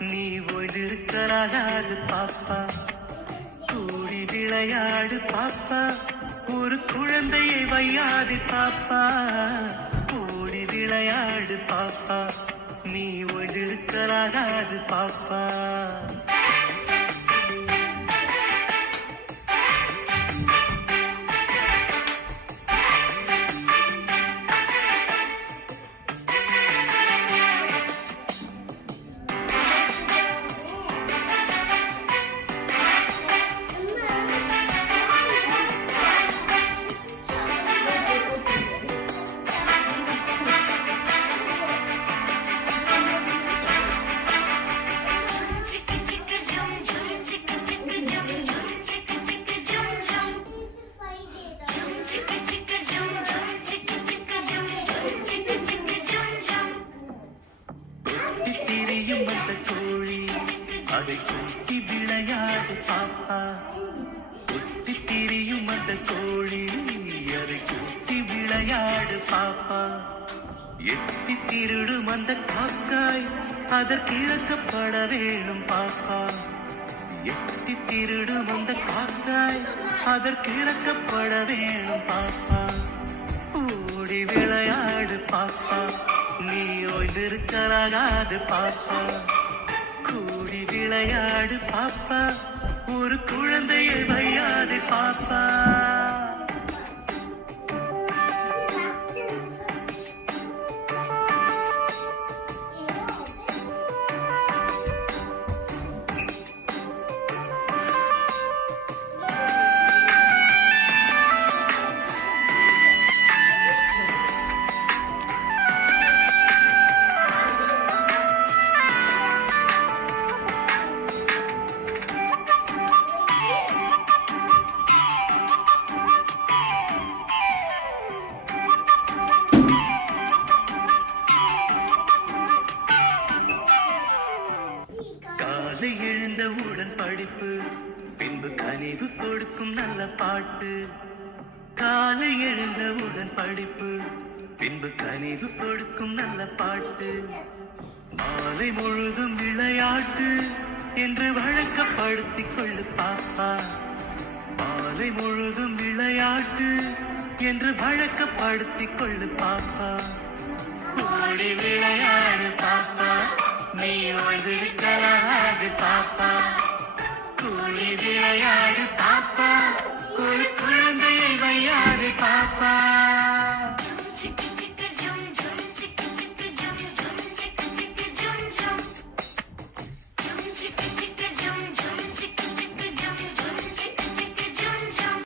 நீ ஓய்ந்திருக்கலாகாது பாப்பா, கூடி விளையாடு பாப்பா, ஒரு குழந்தையை வையாது பாப்பா, கூடி விளையாடு பாப்பா, நீ ஓய்ந்திருக்கலாகாது பாப்பா. திரியும் அந்த கோழி அதை சுற்றி விளையாடு பாப்பா, சுத்தி திரியும் அந்த கோழி அதை சுற்றி விளையாடு பாப்பா. எத்தி திருடும் அந்த காக்காய் அதற்கு இறக்கப்பட வேணும் பாப்பா, எத்தி திருடும் அந்த காக்காய் அதற்கு இறக்கப்பட வேணும் பாப்பா. ஓடி விளையாடு பாப்பா, நீ ஓய்ந்திருக்கலாகாது பாப்பா, கூடி விளையாடு பாப்பா, ஒரு குழந்தையை வையாது பாப்பா. காலை எழுந்தவுடன் படிப்பு, பின்பு கனிவு கொடுக்கும் நல்ல பாட்டு. காலை எழுந்தவுடன் படிப்பு, பின்பு கனிவு கொடுக்கும் நல்ல பாட்டு. மாலை முழுதும் விளையாட்டு என்று வழக்கப்படுத்திக் கொள்ளு பாப்பா, மாலை முழுதும் விளையாட்டு என்று வழக்கப்படுத்திக் கொள்ளு பாப்பா. ஓடி விளையாடு பாப்பா, நீ ஓய்ந்திருக்கலாகாது பாப்பா, கூடி விளையாடு பாப்பா, ஒரு குழந்தையை வையாது பாப்பா.